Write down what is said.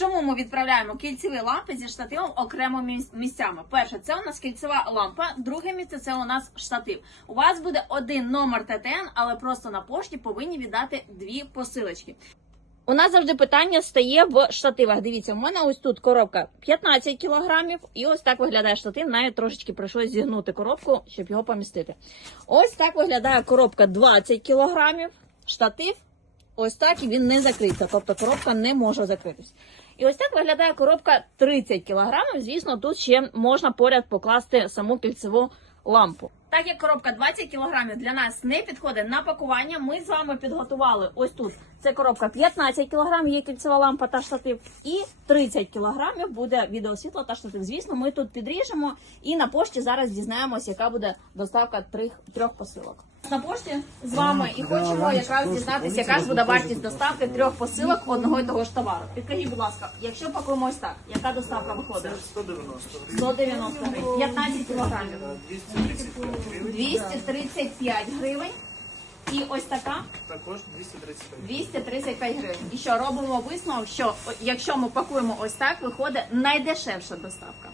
Чому ми відправляємо кільцеві лампи зі штативом окремо місцями? Перше, це у нас кільцева лампа. Друге місце це у нас штатив. У вас буде один номер ТТН, але просто на пошті повинні віддати дві посилочки. У нас завжди питання стає в штативах. Дивіться, у мене ось тут коробка 15 кілограмів, і ось так виглядає штатив. Навіть трошечки прийшлось зігнути коробку, щоб його помістити. Ось так виглядає коробка 20 кілограмів. Штатив ось так і він не закриється, тобто коробка не може закритись. І ось так виглядає коробка 30 кілограмів. Звісно, тут ще можна поряд покласти саму кільцеву лампу. Так як коробка 20 кілограмів для нас не підходить на пакування, ми з вами підготували ось тут. Це коробка 15 кілограмів, є кільцева лампа та штатив, і 30 кілограмів буде відеосвітло та штатив. Звісно, ми тут підріжемо і на пошті зараз дізнаємось, яка буде доставка трьох посилок. На пошті з вами і хочемо якраз дізнатися, яка ж буде вартість доставки трьох посилок одного і того ж товару. Підкажіть, будь ласка, якщо пакуємо ось так, яка доставка виходить? 190 гривень. 190 гривень, 15 кілограмів. 235 гривень. 235 гривень. І ось така Також 235 235 гривень. І що робимо висновок, що якщо ми пакуємо ось так, виходить найдешевша доставка.